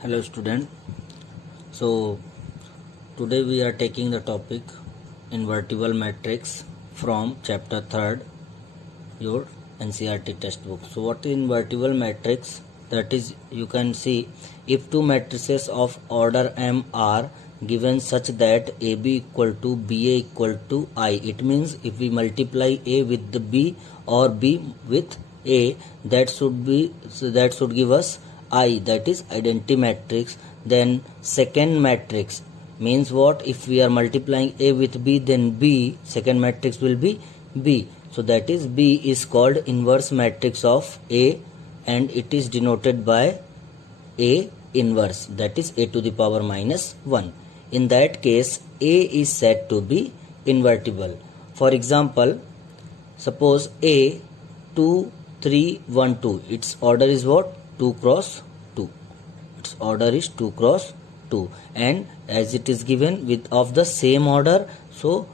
Hello student. So today we are taking the topic invertible matrix from chapter 3rd your NCERT textbook. So what is invertible matrix? That is, you can see if two matrices of order m are given such that AB equal to BA equal to I. It means if we multiply A with the B or B with A, that should give us I, that is identity matrix. Then second matrix means what? If we are multiplying A with B, then B, second matrix will be B. So that is B is called inverse matrix of A, and it is denoted by A inverse, that is A to the power minus 1. In that case, A is said to be invertible. For example, suppose A 2 3 1 2, its order is what? 2 cross 2. Its order is 2 cross 2, and as it is given with of the same order, so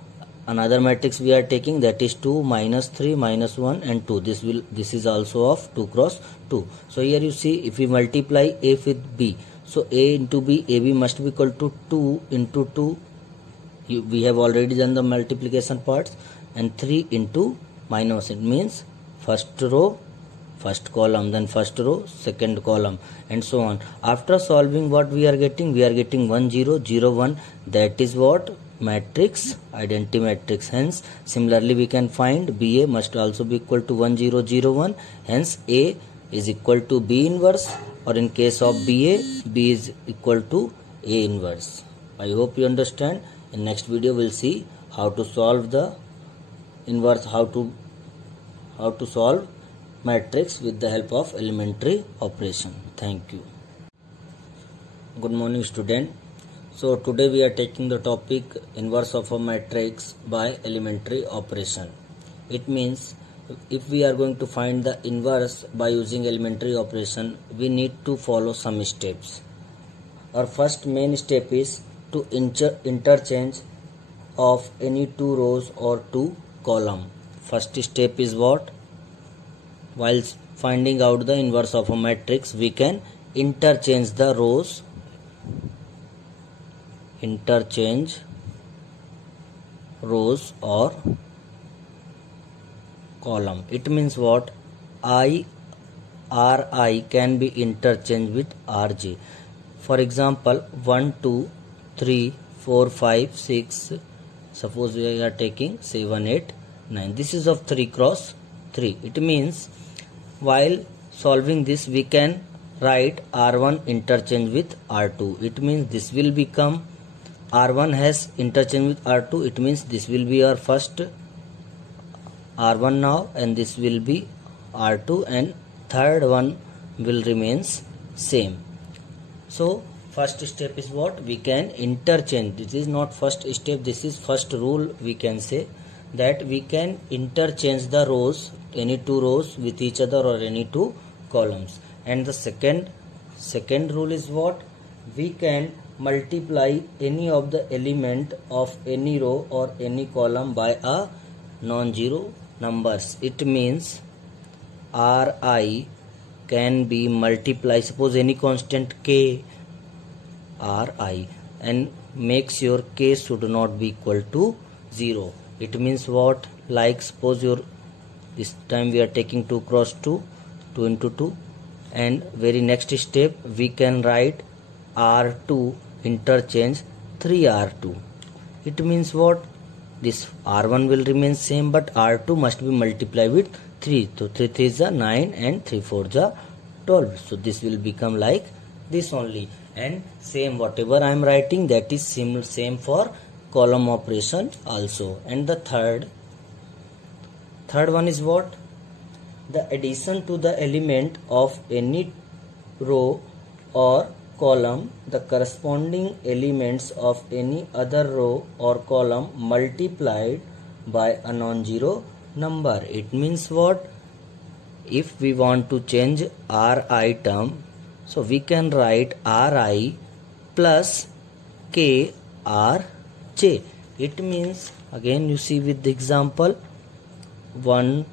another matrix we are taking, that is 2 minus 3 minus 1 and 2. This is also of 2 cross 2. So here you see, if we multiply A with B, so A into B, AB must be equal to 2 into 2. We have already done the multiplication parts, and 3 into minus, it means first row first column, then first row second column, and so on. After solving, what we are getting? We are getting 1 0 0 1. That is what? Matrix, identity matrix. Hence similarly we can find BA must also be equal to 1 0 0 1. Hence A is equal to B inverse, or in case of BA, B is equal to A inverse. I hope you understand. In next video we'll see how to solve the inverse, how to solve matrix with the help of elementary operation. Thank you. Good morning student. So today we are taking the topic inverse of a matrix by elementary operation. It means if we are going to find the inverse by using elementary operation, we need to follow some steps. Our first main step is to interchange of any two rows or two column. First step is what? While finding out the inverse of a matrix, we can interchange the rows, or column. It means what? Ri can be interchanged with Rj. For example, 1 2 3 4 5 6, suppose we are taking 7 8 9. This is of 3 cross 3. It means while solving this, we can write R1 interchange with R2. It means this will become R1 has interchange with R2. It means this will be our first R1 now, and this will be R2, and third one will remains same. So first step is what? We can interchange. This is not first step, this is first rule. We can say that we can interchange the rows, any two rows with each other, or any two columns. And the second rule is what? We can multiply any of the element of any row or any column by a non-zero numbers. It means Ri can be multiplied, suppose any constant K, Ri, and make sure K should not be equal to 0. It means what? Like suppose this time we are taking 2 cross 2, 2 into 2, and very next step we can write R2 interchange 3R2. It means what? This R1 will remain same, but R2 must be multiplied with 3. So 3 3 is 9 and 3 4 is 12. So this will become like this only. And same whatever I am writing, that is same for column operation also. And the third one is what? The addition to the element of any row or column, the corresponding elements of any other row or column multiplied by a non-zero number. It means what? If we want to change Ri term, so we can write Ri plus K R J. It means, again you see with the example, 1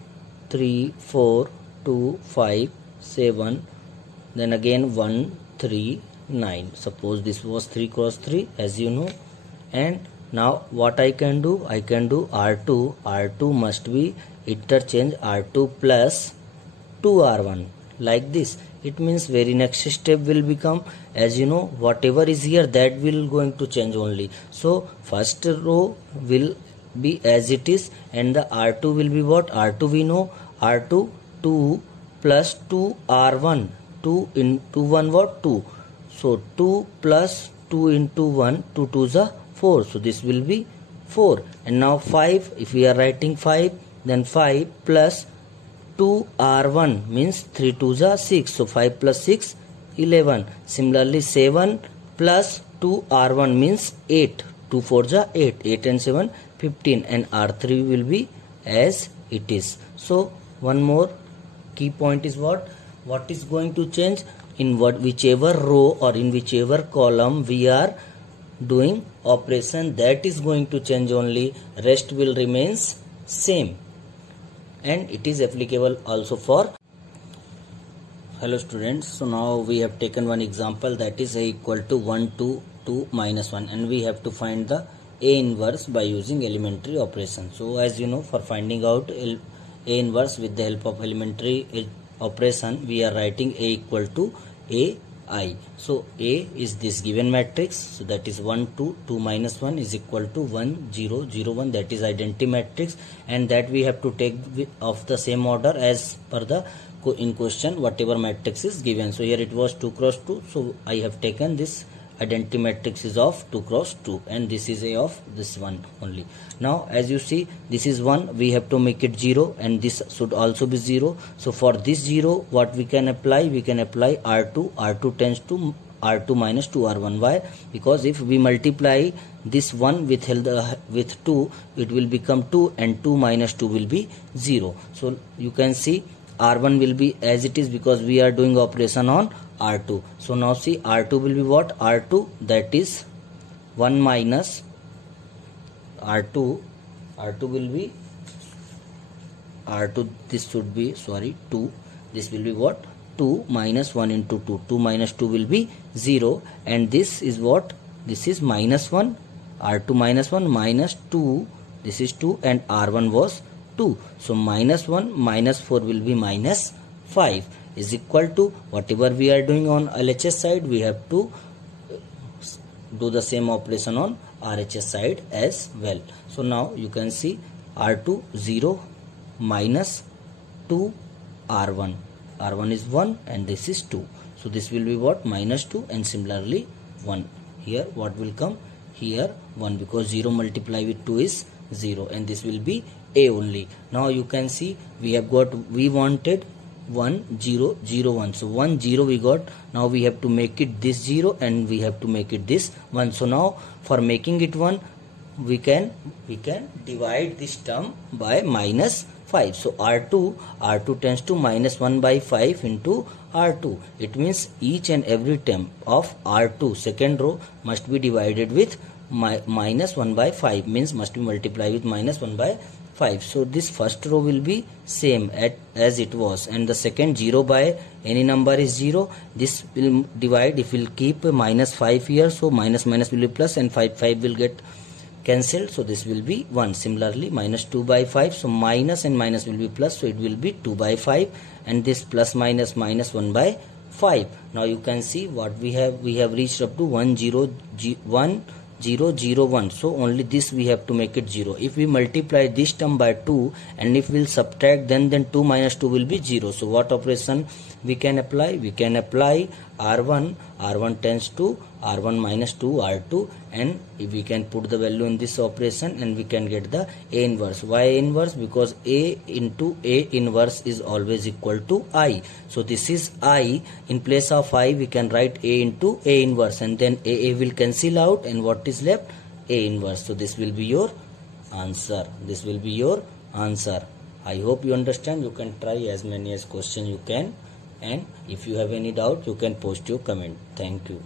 3 4 2 5 7, then again 1 3 9. Suppose this was 3 cross 3 as you know. And now what I can do? I can do R2. R2 must be interchange R2 plus 2R1 like this. It means very next step will become, as you know, whatever is here that will going to change only. So first row will be as it is, and the R2 will be what? R2 we know, R2 2 plus 2 R1, 2 into 1 what? 2. So 2 plus 2 into 1, 2 2 is 4. So this will be 4. And now 5, if we are writing 5, then 5 plus 2 R1 means 3 2s are 6. So 5 plus 6, 11. Similarly 7 plus 2 R1 means 8. 2 4s are 8. 8 and 7, 15. And R3 will be as it is. So one more key point is what? What is going to change? In whichever row or in whichever column we are doing operation, that is going to change only. Rest will remains same. And it is applicable also for. Hello students, so now we have taken one example, that is A equal to 1 2 2 minus 1, and we have to find the A inverse by using elementary operation. So as you know, for finding out A inverse with the help of elementary operation, we are writing A equal to AI. So A is this given matrix, so that is 1 2 2 minus 1 is equal to 1 0 0 1, that is identity matrix, and that we have to take of the same order as per the in question whatever matrix is given. So here it was 2 cross 2, so I have taken this identity matrix is of 2 cross 2, and this is A of this one only. Now as you see, this is 1, we have to make it 0, and this should also be 0. So for this 0, what we can apply? We can apply R2. R2 tends to R2 minus 2R1. Why? Because if we multiply this 1 with 2, it will become 2, and 2 minus 2 will be 0. So you can see R1 will be as it is because we are doing operation on R2. So now see, R2 will be what? R2, that is 1 minus R2. R2 will be R2, this should be 2. This will be what? 2 minus 1 into 2. 2 minus 2 will be 0, and this is what? This is minus 1. R2 minus 1 minus 2, this is 2, and R1 was 2. So minus 1 minus 4 will be minus 5 is equal to whatever we are doing on LHS side, we have to do the same operation on RHS side as well. So now you can see R2 0 minus 2 R1. R1 is 1 and this is 2. So this will be what? Minus 2, and similarly 1. Here what will come? Here 1, because 0 multiply with 2 is 0, and this will be A only. Now you can see we have got, we wanted 1 0 0 1. So 1 0 we got. Now we have to make it this 0, and we have to make it this 1. So now for making it 1, we can divide this term by minus 5. So R2 tends to minus 1 by 5 into R2. It means each and every term of R2 second row must be divided with minus 1 by 5, means must be multiplied with minus 1 by 5. So this first row will be same as it was, and the second 0 by any number is 0. This will divide, if we'll keep minus 5 here, so minus minus will be plus, and 5 will get cancelled, so this will be 1. Similarly minus 2 by 5, so minus and minus will be plus, so it will be 2 by 5, and this plus minus minus 1 by 5. Now you can see what we have reached up to 1 0 0 1. So only this we have to make it 0. If we multiply this term by 2, and if we'll subtract, then 2 minus 2 will be 0. So what operation we can apply? We can apply R1. R1 tends to R1 minus 2 R2, and if we can put the value in this operation, and we can get the A inverse. Why A inverse? Because A into A inverse is always equal to I. So this is I. In place of I, we can write A into A inverse, and then A will cancel out, and what is left? A inverse. So this will be your answer. This will be your answer. I hope you understand. You can try as many as questions you can, and if you have any doubt, you can post your comment. Thank you.